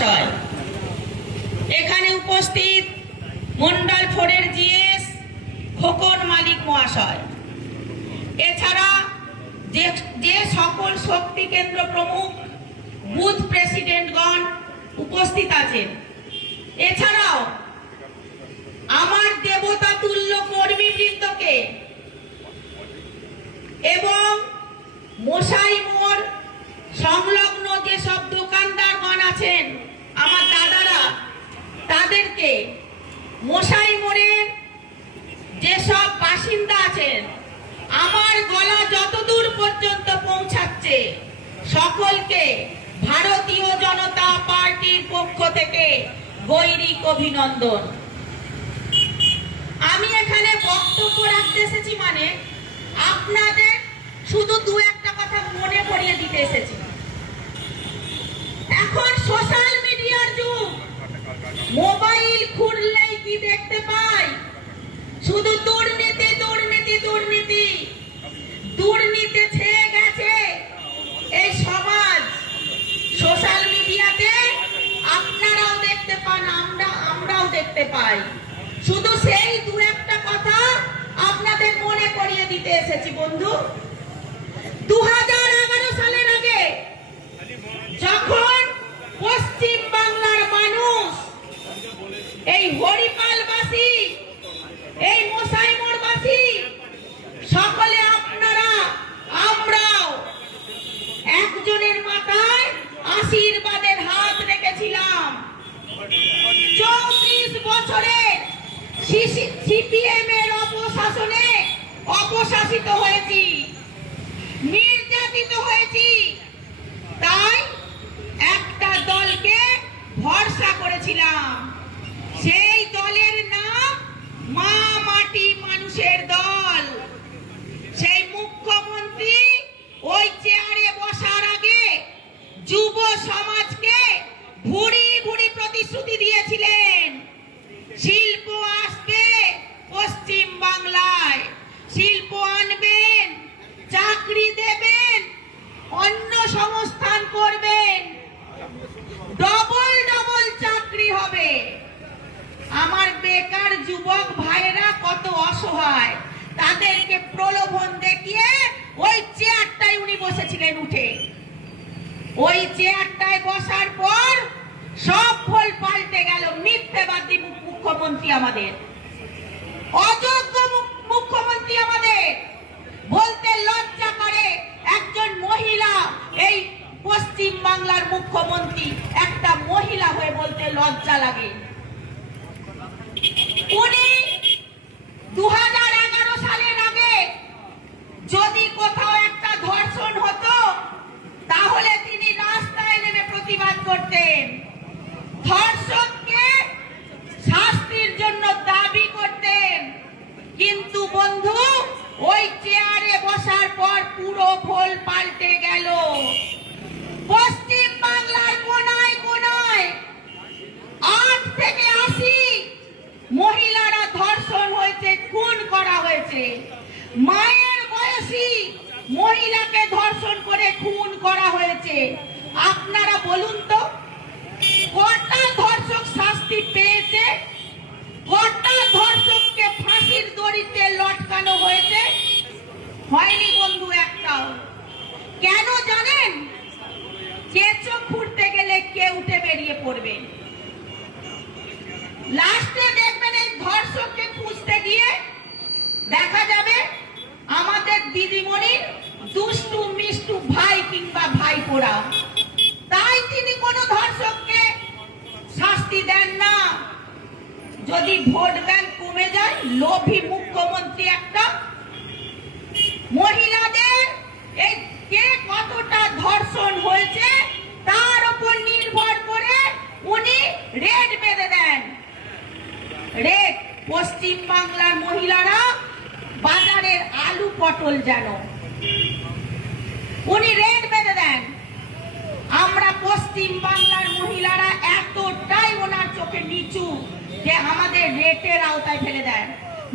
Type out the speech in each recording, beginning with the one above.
মহাশয়, এখানে উপস্থিত মন্ডল 4-এর জিএস খোকন মালিক মহাশয়, এছাড়া যে সকল শক্তি কেন্দ্র প্রমুখ বুথ প্রেসিডেন্টগণ উপস্থিত আছেন, এছাড়াও আমার দেবতা তুল্য কর্মীবৃন্দকে এবং মশাই মোড় সংলগ্ন যেসব দোকানদারগণ আছেন, আমার দাদারা, তাদেরকে মশাই মোড়ের যেসব বাসিন্দা আছেন, আমার গলা যতদূর পর্যন্ত পৌঁছাচ্ছে সকলকে ভারতীয় জনতা পার্টির পক্ষ থেকে গৈরিক অভিনন্দন। আমি এখানে বক্তব্য রাখতে এসেছি মানে আপনাদের শুধু দু একটা কথা মনে করিয়ে দিতে এসেছি। এখন সোশ্যাল মিডিয়ার যুগ, মোবাইল খুললেই কি দেখতে পাই? শুধু দুর্নীতি দুর্নীতি দুর্নীতি দুর্নীতি ছেয়ে গেছে এই সমাজ। সোশ্যাল মিডিয়াতে আপনারাও দেখতে পান, আমরাও দেখতে পাই। শুধু সেই দু একটা কথা আপনাদের মনে করিয়ে দিতে এসেছি বন্ধু। 2011 সালের আগে যখন পশ্চিম বাংলার মানুষ, এই হরিপালবাসী, এই মশাইমোড়বাসী সকলে আপনারা আমরাও একজনের মাথায় আশীর্বাদের হাত রেখেছিলাম। 34 বছরের সিপিএম এর অপশাসনে অপশাসিত হয়েছি, নির্যাতিত হয়েছি। তাই একটা দলকে ভরসা করেছিলাম, সেই দলের নাম মা মাটি মানুষের দল। সেই মুখ্যমন্ত্রী ওই চেয়ারে বসার আগে যুব সমাজকে ভুরি ভুরি প্রতিশ্রুতি দিয়েছিলেন, শিল্প আসবে পশ্চিম বাংলায়, শিল্প আনবেন, চাকরি দেবেন, অন্য সংস্থান করবেন, ডবল ডবল চাকরি হবে। আমার বেকার যুবক ভাইয়েরা কত অসহায়, তাদেরকে প্রলোভন দেখিয়ে ওই চেয়ারটায় উনি বসেছিলেন উঠে। ওই চেয়ারটায় বসার পর সব ফল পাল্টে গেল। মিথ্যেবাদী মুখ্যমন্ত্রী আমাদের, অযোগ্য মুখ্যমন্ত্রী আমাদের। বলতে লজ্জা করে একজন মহিলা, এই পশ্চিম বাংলার মুখ্যমন্ত্রী, একটা মহিলা হয়ে বলতে লজ্জা লাগে। উনি 2011 সালের আগে যদি কোথাও একটা ধর্ষণ হতো তাহলে তিনি রাস্তায় নেমে প্রতিবাদ করতেন, ধর্ষককে শাস্তির জন্য দাবি করতেন। কিন্তু বন্ধু, ওই চেয়ারে বসার পর পুরো ভোল পাল্টে গেল। পশ্চিম বাংলার কোনায় কোনায় 8 থেকে 80 মহিলারা ধর্ষণ হয়েছে, খুন করা হয়েছে। মায়ের বয়সী মহিলাকে ধর্ষণ করে খুন করা হয়েছে। আপনারা বলুন তো, কটা ধর্ষক শাস্তি পেয়েছে? কটা ধর্ষককে ফাঁসির দড়িতে লটকানো হয়েছে? হয়নি বন্ধু, একটাও। কেন জানেন? কেঁচো খুঁড়তে গেলে কে উঠে বেরিয়ে পড়বে। লাস্টে দেখবেন এই ধর্ষককে খুঁজতে গিয়ে দেখা যাবে আমাদের দিদিমণির দুষ্টু মিষ্টু ভাই কিংবা ভাইপোরা। তাই তিনি কোনো ধর্ষককে শাস্তি দেন না। যদি ভোট ব্যাংক কমে যায়, লোভী মুখ্যমন্ত্রী একটা। মহিলাদের এই কে কতটা ধর্ষণ হয়েছে তার উপর নির্ভর করে উনি রেট বেঁধে দেন। রেট, পশ্চিম বাংলার মহিলারা বাজারের আলু পটল যেন, উনি রেট বেঁধে দেন। আমরা পশ্চিম বাংলার মহিলারা এতটাই ওনার চোখে নিচু যে আমাদের রেটের আওতায় ফেলে দেন।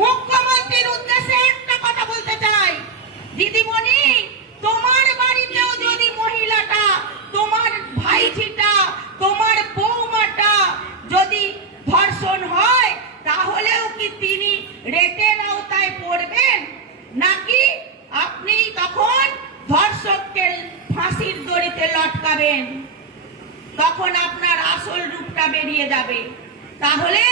মুখ্যমন্ত্রীর উদ্দেশ্যে একটা কথা বলতে চাই, দিদিমণি, তোমার বাড়িতেও যদি মহিলাটা, তোমার ভাইঝিটা, তোমার বউ যাবেন, তখন আপনার আসল রূপটা বেরিয়ে যাবে। তাহলে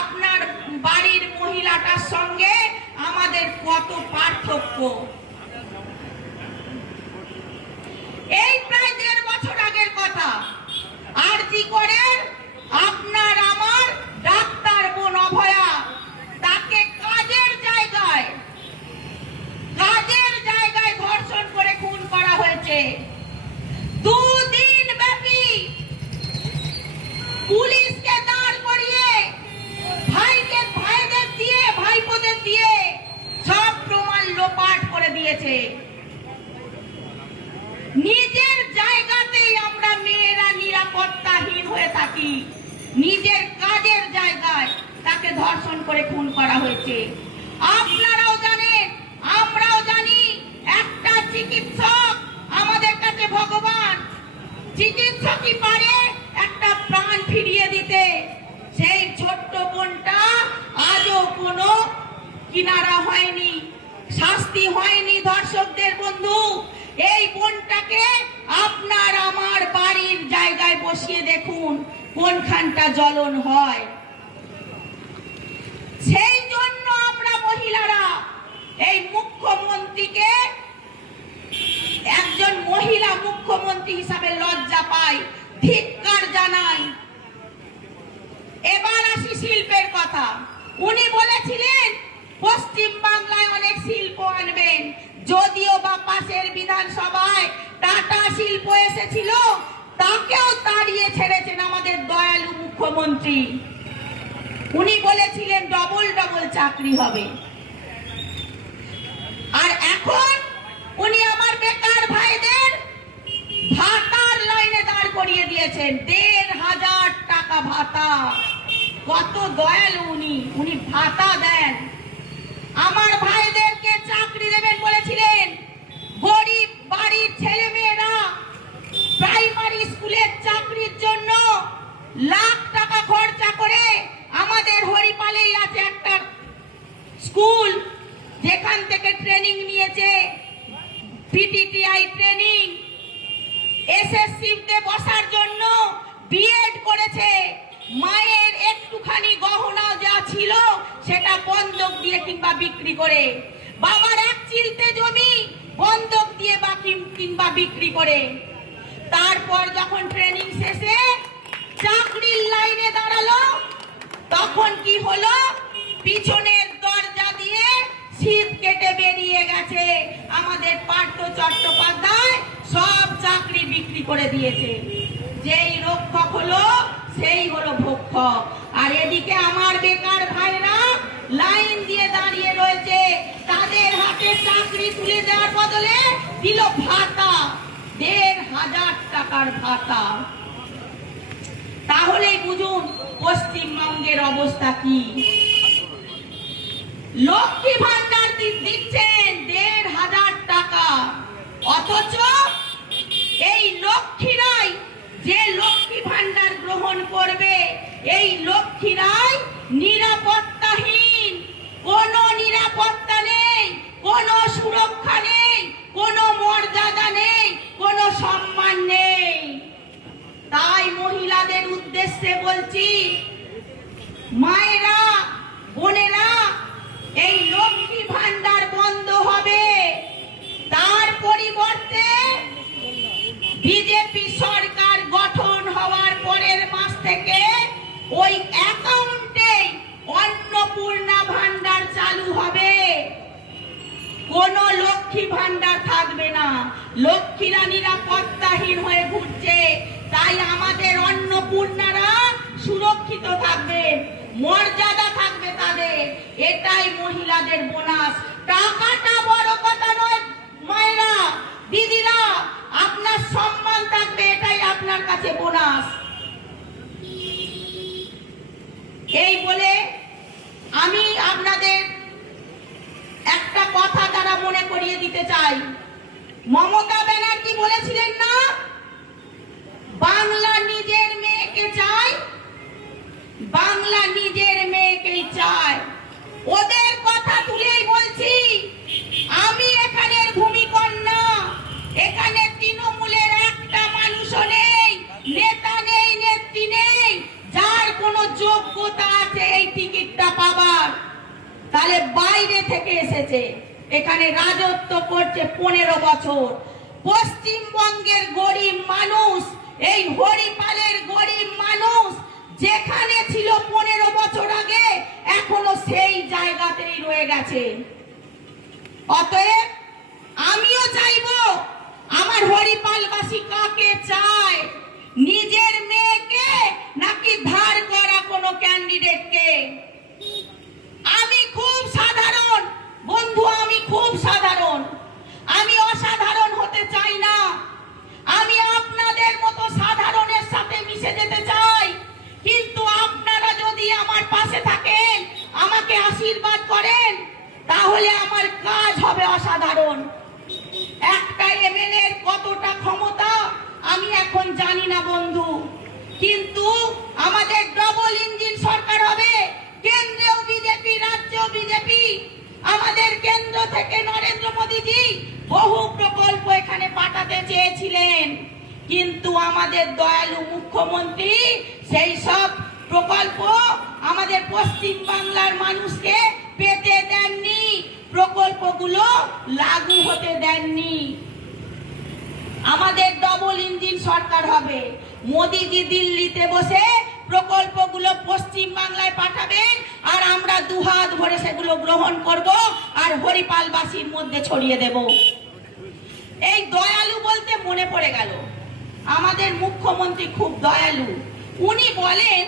আপনার বাড়ির মহিলাটার সঙ্গে আমাদের কত পার্থক্য। এই প্রায় 1.5 বছর আগের কথা, আরজি করেন আপনার আমার ডাক্তার বোন অভয়া, তাকে কাজের জায়গায় ধর্ষণ করে খুন করা হয়েছে। 2 দিন ব্যাপী পুলিশকে দাঁড় করিয়ে ভাইদের দিয়ে ভাইপোদের দিয়ে সব প্রমাণ লোপাট করে দিয়েছে। নিজের জায়গাতেই আমরা মেয়েরা নিরাপত্তাহীন হয়ে থাকি, নিজের কাজের জায়গায় তাকে ধর্ষণ করে খুন করা হয়েছে। আপনারাও জানেন, আমরাও জানি, একটা চিকিৎসক আমাদের কাছে ভগবান। চিকিৎসকই পারে একটা প্রাণ ফিরিয়ে দিতে। সেই ছোট্ট বোনটা আজও কোনো কিনারা হয়নি, শাস্তি হয়নি ধর্ষকদের। বন্ধু, এই বোনটাকে আপনার আমার বাড়ির জায়গায় বসিয়ে দেখুন কোনখানটা জ্বলন হয়। সেই জন্য আমরা মহিলারা এই মুখ্যমন্ত্রীকে একজন মহিলা মুখ্যমন্ত্রী হিসাবে লজ্জা পাই, ধিক্কার জানাই। এবার আসি শিল্পের কথা। উনি বলেছিলেন পশ্চিম বাংলায় অনেক শিল্প আনবেন, যদিও বা পাশের বিধানসভায় টাটা শিল্প এসেছিল, তাকেও তাড়িয়ে ছেড়েছেন আমাদের দয়ালু মুখ্যমন্ত্রী। উনি বলেছিলেন ডবল চাকরি হবে। আর এখন উনি আমার বেকার ভাইদের ভাতার লাইনে দাঁড় করিয়ে দিয়েছেন। 1,500 টাকা ভাতা। কত দয়ালু উনি ভাতা দেন। আমার ভাইদেরকে চাকরি দেবেন বলেছিলেন। গরিব বাড়ির ছেলে মেয়েরা প্রাইমারি স্কুলের চাকরির জন্য লাখ টাকা খরচা করে, আমাদের হরিপালেই আছে একটা স্কুল যেখান থেকে ট্রেনিং নিয়েছে, পিটিটিআই ট্রেনিং, এসএসসিতে বসার জন্য বিএড করেছে। মায়ের একটুখানি গহনা যা ছিল সেটা বন্ধক দিয়ে কিংবা বিক্রি করে, বাবার এক চিলতে জমি বন্ধক দিয়ে বা কিংবা বিক্রি করে, তারপর যখন ট্রেনিং শেষে চাকরির লাইনে দাঁড়ালো, তখন কি হলো? পিছনের দরজা দিয়ে শীত কেটে বেরিয়ে গেছে। আমাদের পার্থ চট্টোপাধ্যায় সব চাকরি বিক্রি করে দিয়েছে। যেই রক্ষক হলো সেই হলো ভক্ষক। আর এদিকে আমার বেকার ভাইরা লাইন দিয়ে দাঁড়িয়ে রয়েছে, তাদের হাতে চাকরি তুলে দেওয়ার বদলে দিল ভাতা, 1,500 টাকার ভাতা। তাহলেই বুঝুন পশ্চিমবঙ্গের অবস্থা কি। লক্ষ্মী ভান্ডার দিচ্ছেন 1,500 টাকা, অথচ এই লক্ষ্মীরাই, যে লক্ষ্মী ভান্ডার গ্রহণ করবে, এই লক্ষ্মীরাই নিরাপত্তাহীন। কোনো নিরাপত্তা নেই, কোনো সুরক্ষা নেই, কোনো মর্যাদা নেই, কোনো সম্মান নেই। তাই মহিলাদের উদ্দেশ্যে বলছি, মায়েরা, বোনেরা, এই লক্ষ্মী ভান্ডার বন্ধ হবে। তার পরিবর্তে বিজেপি সরকার গঠন হওয়ার পরের মাস থেকে ওই অ্যাকাউন্টে অন্নপূর্ণা ভান্ডার চালু হবে। কোনো লক্ষ্মী ভান্ডার থাকবে না। লক্ষ্মীরা নিরাপত্তাহীন হয়ে ঘুরছে, তাই আমাদের অন্নপূর্ণারা সুরক্ষিত থাকবে, মর্যাদা থাকবে তাদের। এটাই মহিলাদের বোনাস। টাকাটা বড় কথা নয় মায়েরা, দিদিরা, আপনার সম্মান থাকবে, এটাই আপনার কাছে বোনাস। এই বলে আমি আপনাদের একটা কথা দ্বারা মনে করিয়ে দিতে চাই। মমতা ব্যানার্জি বলেছিলেন না, বাংলা নিজের মেয়েকে চায়, বাংলা নিজের মেয়েকেই চায়। ওদের কথা তুলেই বলছি, আমি এখানের ভূমিকন্যা, এখানে তৃণমূলের একটা মানুষও নেই তাহলে বাইরে থেকে এসেছে, এখানে রাজত্ব করছে 15 বছর। পশ্চিমবঙ্গের গরিব মানুষ, এই হরিপালের গরিব মানুষ যেখানে ছিল 15 বছর আগে, এখনো সেই জায়গাতেই রয়ে গেছে। অতএব আমিও চাইবো, আমার হরিপালবাসী কাকে চায়, নিজের মেয়েকে নাকি ধার করা কোনো ক্যান্ডিডেটকে? আমি খুব সাধারণ বন্ধু, আমি খুব সাধারণ, আমি অসাধারণ হতে চাই না। আমি আপনাদের মতো সাধারণের সাথে মিশে যেতে চাই, কিন্তু আপনারা যদি আমার পাশে থাকেন, আমাকে আশীর্বাদ করেন, তাহলে আমার কাজ হবে অসাধারণ। একটা এমএলএ এর কতটা ক্ষমতা আমি এখন জানি না বন্ধু, কিন্তু আমাদের ডবল ইঞ্জিন সরকার হবে, কেন্দ্রেও বিজেপি, রাজ্যেও বিজেপি। আমাদের কেন্দ্র থেকে নরেন্দ্র মোদীজি বহু প্রকল্প এখানে পাঠাতে চেয়েছিলেন, কিন্তু আমাদের দয়ালু মুখ্যমন্ত্রী সেই সব প্রকল্প আমাদের পশ্চিম বাংলার মানুষকে পেতে দেননি, প্রকল্পগুলো লাগু হতে দেননি। আমাদের ডবল ইঞ্জিন সরকার হবে, মোদীজি দিল্লিতে বসে প্রকল্পগুলো পশ্চিম বাংলায় পাঠাবেন, আর আমরা দুহাত ভরে সেগুলো গ্রহণ করব আর হরিপালবাসীর মধ্যে ছড়িয়ে দেব। এই দয়ালু বলতে মনে পড়ে গেল, আমাদের মুখ্যমন্ত্রী খুব দয়ালু। উনি বলেন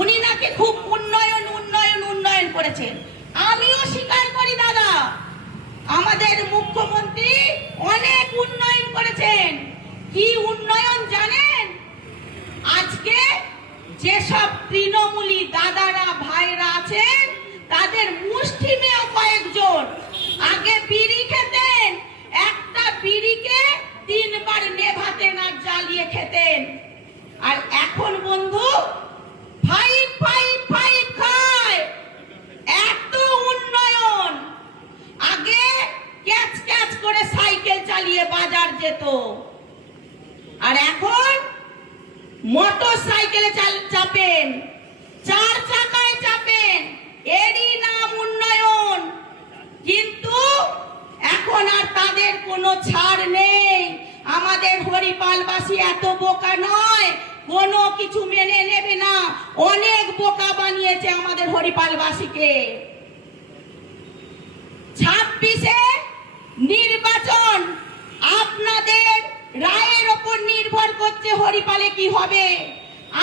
উনি নাকি খুব উন্নয়ন উন্নয়ন উন্নয়ন করেছেন। আমিও স্বীকার করি দাদা, আমাদের মুখ্যমন্ত্রী অনেক উন্নয়ন করেছেন। কি উন্নয়ন জানেন? আজকে যেসব তৃণমূলী দাদারা ভাইরা আছেন, তাদের মুষ্টিমেয় কয়েকজন আগে বিড়ি খেতেন, একটা বিড়িকে 3 বার নেভাতেন আর জ্বালিয়ে খেতেন, আর এখন বন্ধু 5 খায়। এত উন্নয়ন! আগে ক্যাচ ক্যাচ করে সাইকেল চালিয়ে বাজার যেত, আর এখন মোটর সাইকেলে চাপেন, 4 চাকায় চাপেন, এরই নাম উন্নয়ন। কিন্তু এখন আর তাদের কোনো ছাড় নেই। আমাদের হরিপালবাসী এত বোকা নয়, কোনো কিছু মেনে নেবে না। অনেক বোকা বানিয়েছে আমাদের হরিপালবাসীকে। 26-এ নির্বাচন, আপনাদের রায়ের ওপর নির্ভর করছে হরিপালে কি হবে।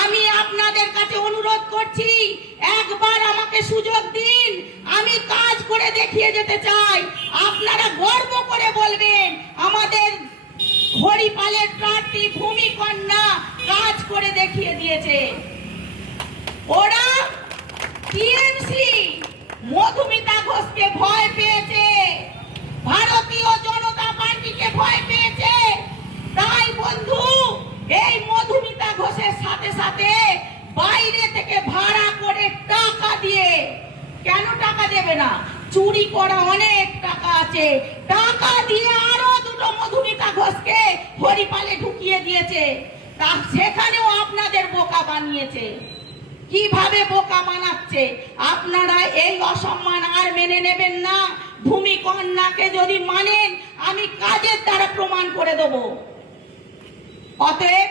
আমি আপনাদের কাছে অনুরোধ করছি, একবার আমাকে সুযোগ দিন, আমি কাজ করে দেখিয়ে যেতে চাই। আপনারা গর্ব করে বলবেন আমাদের হরিপালের প্রার্থী ভূমিকন্যা কাজ করে দেখিয়ে দিয়েছে। ওরা টিএমসি মধুমিতা ঘোষকে ভয় পেয়েছে, ভারতীয় জনতা পার্টিকে ভয় পেয়েছে। তাই বন্ধু, এই মধুমিতা ঘোষের সাথে সাথে বাইরে থেকে ভাড়া করে টাকা দিয়ে, কেন টাকা দেবে না, চুরি করা অনেক টাকা আছে, টাকা দিয়ে আরো 2টো মধুমিতা ঘোষকে হরিপালে ঢুকিয়ে দিয়েছে। তা সেখানেও আপনাদের বোকা বানিয়েছে। কিভাবে বোকা বানাচ্ছে? আপনারা এই অসম্মান আর মেনে নেবেন না। ভূমিকন্যাকে যদি মানেন, আমি কাজের দ্বারা প্রমাণ করে দেব। অতএব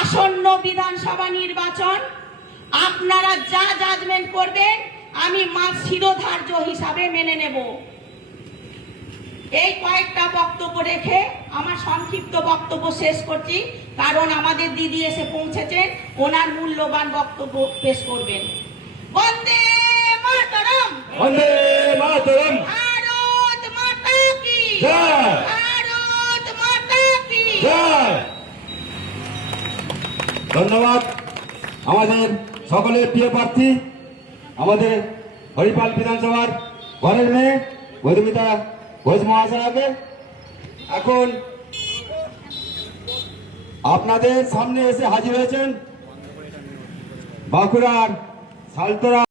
আসন্ন বিধানসভা নির্বাচন আপনারা যা জাজমেন্ট করবেন, আমি শিরোধার্য হিসাবে মেনে নেব। এই কয়েকটা বক্তব্য রেখে আমার সংক্ষিপ্ত বক্তব্য শেষ করছি, কারণ আমাদের দিদি এসে পৌঁছেছেন, ওনার মূল্যবান বক্তব্য পেশ করবেন। বন্দে মাতরম, বন্দে মাতরম, ভারত মাতা কি জয়, ভারত মাতা কি জয়। ধন্যবাদ আমাদের সকলের প্রিয় প্রার্থী, আমাদের হরিপাল বিধানসভার ঘরের মেয়ে মধুমিতা ঘোষ মহাশয়কে। এখন আপনাদের সামনে এসে হাজির হয়েছেন বাঁকুড়ার সালতোরা